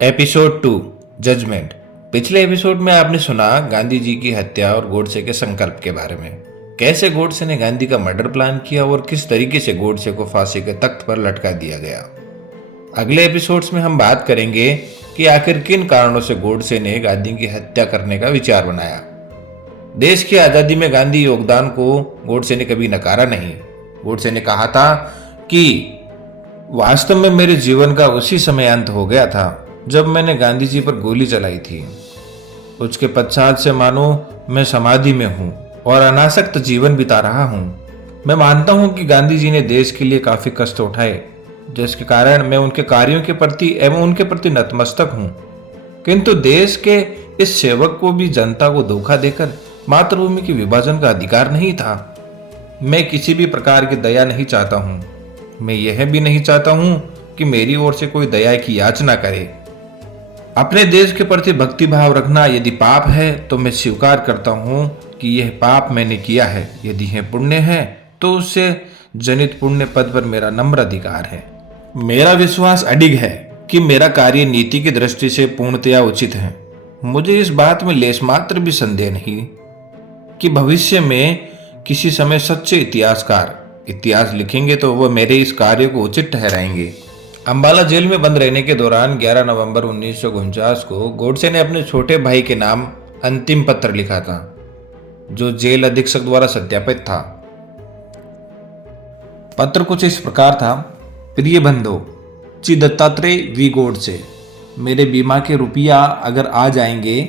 Episode 2 judgement. पिछले episode में आपने सुना गांधी जी की हत्या और गोडसे के संकल्प के बारे में। कैसे गोडसे ने गांधी का मर्डर प्लान किया और किस तरीके से गोडसे को फांसी के तख्त पर लटका दिया गया। अगले एपिसोड्स में हम बात करेंगे कि आखिर किन कारणों से गोडसे ने गांधी की हत्या करने का विचार बनाया। देश की आज़ादी में गांधी योगदान को गोडसे ने कभी नकारा नहीं। गोडसे ने कहा था कि वास्तव में मेरे जीवन का उसी समय अंत हो गया था जब मैंने गांधी जी पर गोली चलाई थी। उसके पश्चात से मानो मैं समाधि में हूँ और अनासक्त जीवन बिता रहा हूँ। मैं मानता हूँ कि गांधी जी ने देश के लिए काफी कष्ट उठाए, जिसके कारण मैं उनके कार्यों के प्रति एवं उनके प्रति नतमस्तक हूँ। किंतु देश के इस सेवक को भी जनता को धोखा देकर मातृभूमि के विभाजन का अधिकार नहीं था। मैं किसी भी प्रकार की दया नहीं चाहता हूँ। मैं यह भी नहीं चाहता हूँ कि मेरी ओर से कोई दया की याचना करे। अपने देश के प्रति भक्ति भाव रखना यदि पाप है तो मैं स्वीकार करता हूँ कि यह पाप मैंने किया है। यदि यह पुण्य है तो उससे जनित पुण्य पद पर मेरा नम्र अधिकार है। मेरा विश्वास अडिग है कि मेरा कार्य नीति की दृष्टि से पूर्णतया उचित है। मुझे इस बात में लेश मात्र भी संदेह नहीं कि भविष्य में किसी समय सच्चे इतिहासकार इतिहास लिखेंगे तो वह मेरे इस कार्य को उचित ठहराएंगे। अंबाला जेल में बंद रहने के दौरान 11 नवंबर 1949 को गोडसे ने अपने छोटे भाई के नाम अंतिम पत्र लिखा था, जो जेल अधीक्षक द्वारा सत्यापित था। पत्र कुछ इस प्रकार था। प्रिय बंधु श्री दत्तात्रेय वी गोडसे, मेरे बीमा के रुपया अगर आ जाएंगे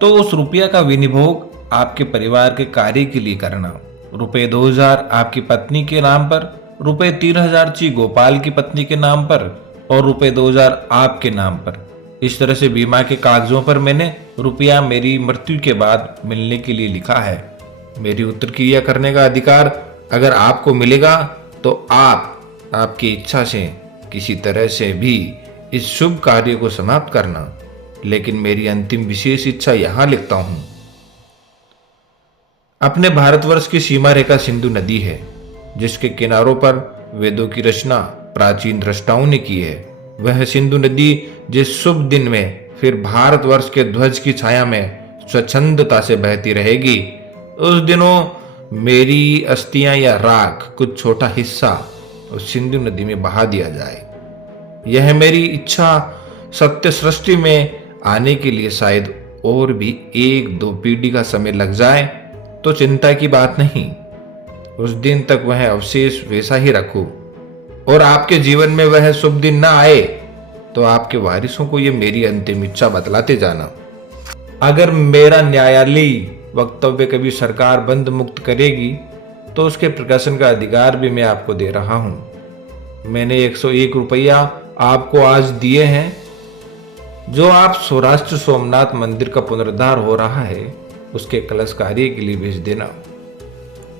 तो उस रुपया का विनिभोग आपके परिवार के कार्य के लिए करना। रुपये 2000 आपकी पत्नी के नाम पर, रुपये 3000 ची गोपाल की पत्नी के नाम पर और रुपये 2000 आपके नाम पर। इस तरह से बीमा के कागजों पर मैंने रुपया मेरी मृत्यु के बाद मिलने के लिए लिखा है। मेरी उत्तर क्रिया करने का अधिकार अगर आपको मिलेगा तो आप आपकी इच्छा से किसी तरह से भी इस शुभ कार्य को समाप्त करना। लेकिन मेरी अंतिम विशेष इच्छा यहां लिखता हूं। अपने भारतवर्ष की सीमा रेखा सिंधु नदी है, जिसके किनारों पर वेदों की रचना प्राचीन दृष्टाओं ने की है। वह सिंधु नदी जिस शुभ दिन में फिर भारतवर्ष के ध्वज की छाया में स्वच्छंदता से बहती रहेगी, उस दिनों मेरी अस्थियां या राख कुछ छोटा हिस्सा उस सिंधु नदी में बहा दिया जाए। यह मेरी इच्छा सत्य सृष्टि में आने के लिए शायद और भी 1-2 पीढ़ी का समय लग जाए तो चिंता की बात नहीं। उस दिन तक वह अवशेष वैसा ही रखो और आपके जीवन में वह शुभ दिन न आए तो आपके वारिसों को यह मेरी अंतिम इच्छा बतलाते जाना। अगर मेरा न्यायालयी वक्तव्य कभी सरकार बंद मुक्त करेगी तो उसके प्रकाशन का अधिकार भी मैं आपको दे रहा हूं। मैंने 101 रुपया आपको आज दिए हैं, जो आप सौराष्ट्र सोमनाथ मंदिर का पुनरुद्धार हो रहा है उसके कलश कार्य के लिए भेज देना।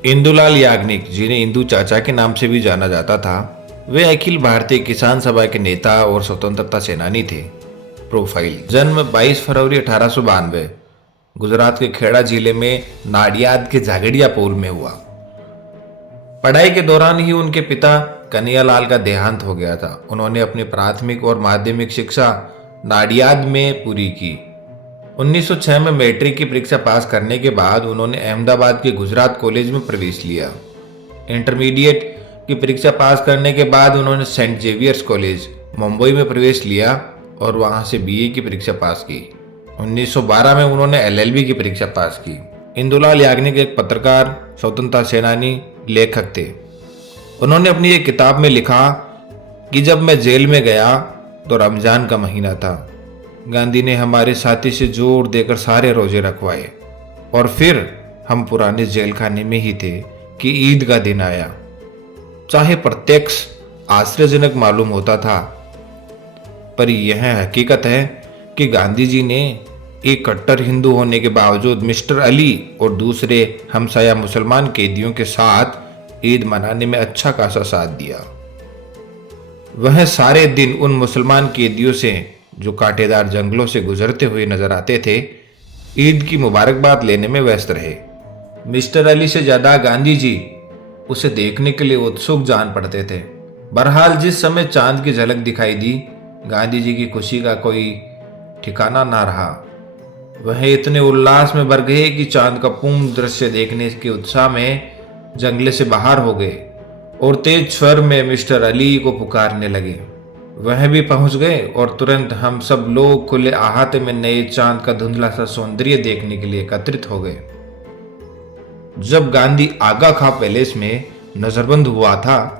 इंदुलाल याग्निक, जिन्हें इंदू चाचा के नाम से भी जाना जाता था, वे अखिल भारतीय किसान सभा के नेता और स्वतंत्रता सेनानी थे। प्रोफाइल: जन्म 22 फरवरी 1892 गुजरात के खेड़ा जिले में नाडियाद के झागड़िया पोल में हुआ। पढ़ाई के दौरान ही उनके पिता कन्हैयालाल का देहांत हो गया था। उन्होंने अपनी प्राथमिक और माध्यमिक शिक्षा नाडियाद में पूरी की। 1906 में मैट्रिक की परीक्षा पास करने के बाद उन्होंने अहमदाबाद के गुजरात कॉलेज में प्रवेश लिया। इंटरमीडिएट की परीक्षा पास करने के बाद उन्होंने सेंट जेवियर्स कॉलेज मुंबई में प्रवेश लिया और वहां से बीए की परीक्षा पास की। 1912 में उन्होंने एलएलबी की परीक्षा पास की। इंदुलाल याग्निक एक पत्रकार, स्वतंत्रता सेनानी, लेखक थे। उन्होंने अपनी एक किताब में लिखा कि जब मैं जेल में गया तो रमजान का महीना था। गांधी ने हमारे साथी से जोर देकर सारे रोजे रखवाए और फिर हम पुराने जेल खाने में ही थे कि ईद का दिन आया। चाहे प्रत्यक्ष आश्चर्यजनक मालूम होता था, पर यह हकीकत है कि गांधी जी ने एक कट्टर हिंदू होने के बावजूद मिस्टर अली और दूसरे हमसाया मुसलमान कैदियों के साथ ईद मनाने में अच्छा खासा साथ दिया। वह सारे दिन उन मुसलमान कैदियों से जो कांटेदार जंगलों से गुजरते हुए नजर आते थे, ईद की मुबारकबाद लेने में व्यस्त रहे। मिस्टर अली से ज्यादा गांधी जी उसे देखने के लिए उत्सुक जान पड़ते थे। बहरहाल जिस समय चांद की झलक दिखाई दी, गांधी जी की खुशी का कोई ठिकाना ना रहा। वह इतने उल्लास में भर गए कि चांद का पूर्ण दृश्य देखने के उत्साह में जंगले से बाहर हो गए और तेज स्वर में मिस्टर अली को पुकारने लगे। वह भी पहुंच गए और तुरंत हम सब लोग खुले अहाते में नए चांद का धुंधला सा सौंदर्य देखने के लिए एकत्रित हो गए। जब गांधी आगा खां पैलेस में नजरबंद हुआ था,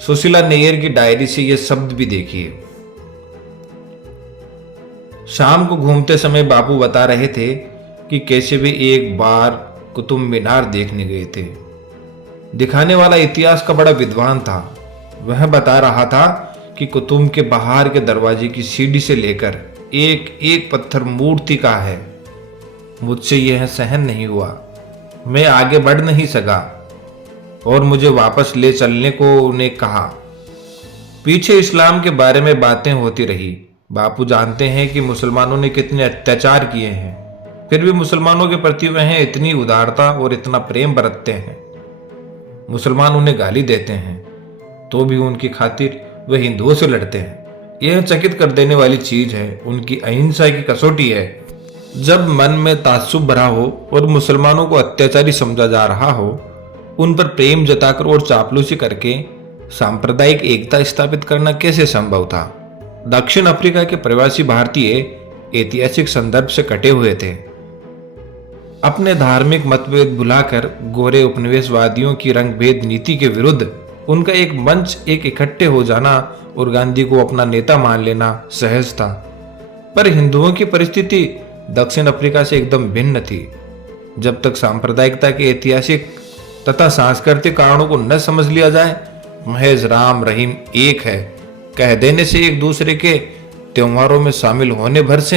सुशीला नैयर की डायरी से ये शब्द भी देखिए। शाम को घूमते समय बापू बता रहे थे कि कैसे वे एक बार कुतुब मीनार देखने गए थे। दिखाने वाला इतिहास का बड़ा विद्वान था। वह बता रहा था कि कुतुब के बाहर के दरवाजे की सीढ़ी से लेकर एक एक पत्थर मूर्ति का है। मुझसे यह सहन नहीं हुआ। मैं आगे बढ़ नहीं सका और मुझे वापस ले चलने को उन्हें कहा। पीछे इस्लाम के बारे में बातें होती रही। बापू जानते हैं कि मुसलमानों ने कितने अत्याचार किए हैं, फिर भी मुसलमानों के प्रति वह इतनी उदारता और इतना प्रेम बरतते हैं। मुसलमान उन्हें गाली देते हैं तो भी उनकी खातिर वह हिंदुओं से लड़ते हैं। यह चकित कर देने वाली चीज है, उनकी अहिंसा की कसौटी है। जब मन में ताज्जुब भरा हो और मुसलमानों को अत्याचारी समझा जा रहा हो, उन पर प्रेम जताकर और चापलूसी करके सांप्रदायिक एकता स्थापित करना कैसे संभव था? दक्षिण अफ्रीका के प्रवासी भारतीय ऐतिहासिक संदर्भ से कटे हुए थे। अपने धार्मिक मतभेद भुलाकर गोरे उपनिवेशवादियों की रंगभेद नीति के विरुद्ध उनका एक मंच, एक इकट्ठे हो जाना और गांधी को अपना नेता मान लेना सहज था। पर हिंदुओं की परिस्थिति दक्षिण अफ्रीका से एकदम भिन्न थी। जब तक सांप्रदायिकता के ऐतिहासिक तथा सांस्कृतिक कारणों को न समझ लिया जाए, महज राम रहीम एक है कह देने से, एक दूसरे के त्योहारों में शामिल होने भर से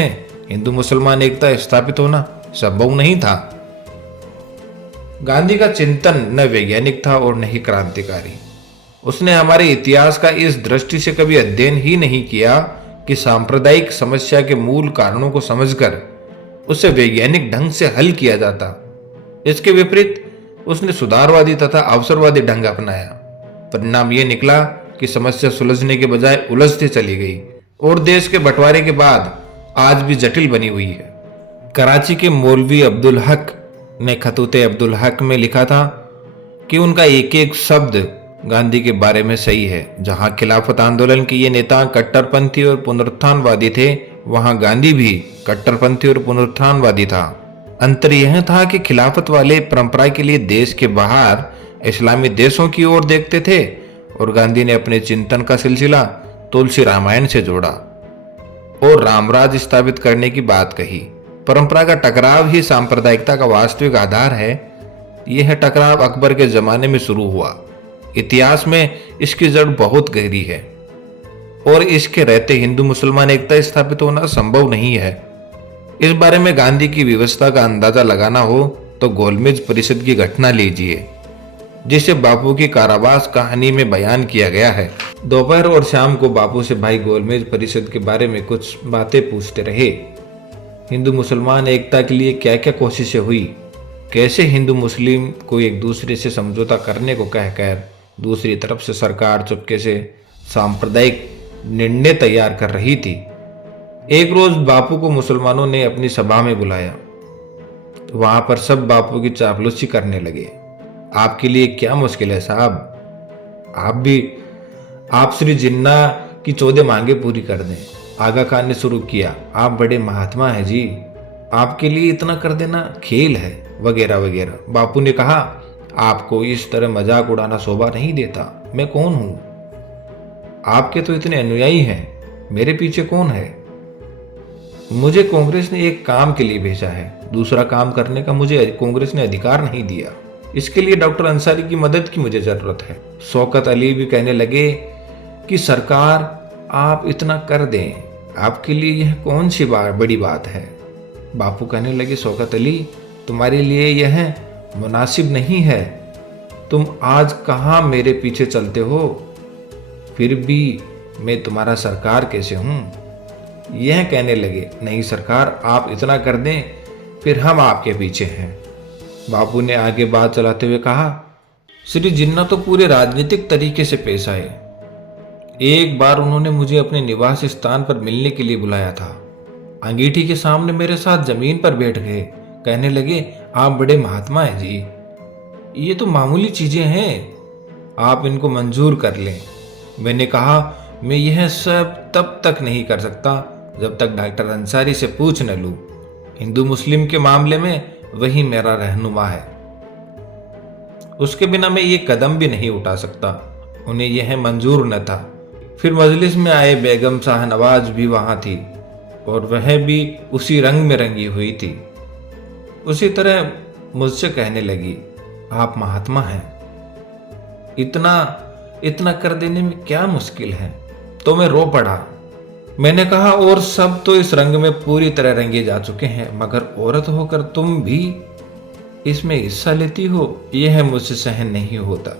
हिंदू मुसलमान एकता स्थापित होना संभव नहीं था। गांधी का चिंतन न वैज्ञानिक था और न ही क्रांतिकारी। उसने हमारे इतिहास का इस दृष्टि से कभी अध्ययन ही नहीं किया कि सांप्रदायिक समस्या के मूल कारणों को समझकर उसे वैज्ञानिक ढंग से हल किया जाता। इसके विपरीत उसने सुधारवादी तथा अवसरवादी ढंग अपनाया। परिणाम यह निकला कि समस्या सुलझने के बजाय उलझती चली गई और देश के बंटवारे के बाद आज भी जटिल बनी हुई है। कराची के मौलवी अब्दुल हक ने खतूते अब्दुल हक में लिखा था कि उनका एक एक शब्द गांधी के बारे में सही है। जहां खिलाफत आंदोलन के ये नेता कट्टरपंथी और पुनरुत्थानवादी थे, वहां गांधी भी कट्टरपंथी और पुनरुत्थानवादी था। अंतर यह था कि खिलाफत वाले परंपरा के लिए देश के बाहर इस्लामी देशों की ओर देखते थे और गांधी ने अपने चिंतन का सिलसिला तुलसी रामायण से जोड़ा और रामराज स्थापित करने की बात कही। परंपरा का टकराव ही सांप्रदायिकता का वास्तविक आधार है। यह टकराव अकबर के जमाने में शुरू हुआ। इतिहास में इसकी जड़ बहुत गहरी है और इसके रहते हिंदू मुसलमान एकता स्थापित होना संभव नहीं है। इस बारे में गांधी की व्यवस्था का अंदाजा लगाना हो तो गोलमेज परिषद की घटना लीजिए, जिसे बापू की कारावास कहानी में बयान किया गया है। दोपहर और शाम को बापू से भाई गोलमेज परिषद के बारे में कुछ बातें पूछते रहे। हिंदू मुसलमान एकता के लिए क्या क्या कोशिशें हुई, कैसे हिंदू मुस्लिम को एक दूसरे से समझौता करने को कहकर दूसरी तरफ से सरकार चुपके से सांप्रदायिक निर्णय तैयार कर रही थी। एक रोज बापू को मुसलमानों ने अपनी सभा में बुलाया। वहां पर सब बापू की चापलूसी करने लगे। आपके लिए क्या मुश्किल है साहब, आप श्री जिन्ना की 14 मांगे पूरी कर दें। आगा खान ने शुरू किया, आप बड़े महात्मा हैं जी, आपके लिए इतना कर देना खेल है, वगैरह वगैरह। बापू ने कहा, आपको इस तरह मजाक उड़ाना शोभा नहीं देता। मैं कौन हूं? आपके तो इतने अनुयायी हैं, मेरे पीछे कौन है? मुझे कांग्रेस ने एक काम के लिए भेजा है, दूसरा काम करने का मुझे कांग्रेस ने अधिकार नहीं दिया। इसके लिए डॉक्टर अंसारी की मदद की मुझे जरूरत है। शौकत अली भी कहने लगे कि सरकार आप इतना कर दें, आपके लिए यह कौन सी बड़ी बात है। बापू कहने लगे, शौकत अली तुम्हारे लिए यह मुनासिब नहीं है। तुम आज कहाँ मेरे पीछे चलते हो, फिर भी मैं तुम्हारा सरकार कैसे हूं। यह कहने लगे, नहीं सरकार आप इतना कर दें, फिर हम आपके पीछे हैं। बापू ने आगे बात चलाते हुए कहा, श्री जिन्ना तो पूरे राजनीतिक तरीके से पेश आए। एक बार उन्होंने मुझे अपने निवास स्थान पर मिलने के लिए बुलाया था। अंगीठी के सामने मेरे साथ जमीन पर बैठ गए। कहने लगे, आप बड़े महात्मा हैं जी, ये तो मामूली चीजें हैं, आप इनको मंजूर कर लें। मैंने कहा, मैं यह सब तब तक नहीं कर सकता जब तक डॉक्टर अंसारी से पूछ न लूं। हिंदू मुस्लिम के मामले में वही मेरा रहनुमा है, उसके बिना मैं ये कदम भी नहीं उठा सकता। उन्हें यह मंजूर न था। फिर मजलिस में आए बेगम शाहनवाज भी वहां थी और वह भी उसी रंग में रंगी हुई थी। उसी तरह मुझसे कहने लगी, आप महात्मा हैं, इतना इतना कर देने में क्या मुश्किल है। तो मैं रो पड़ा। मैंने कहा, और सब तो इस रंग में पूरी तरह रंगे जा चुके हैं, मगर औरत होकर तुम भी इसमें हिस्सा लेती हो, यह मुझसे सहन नहीं होता।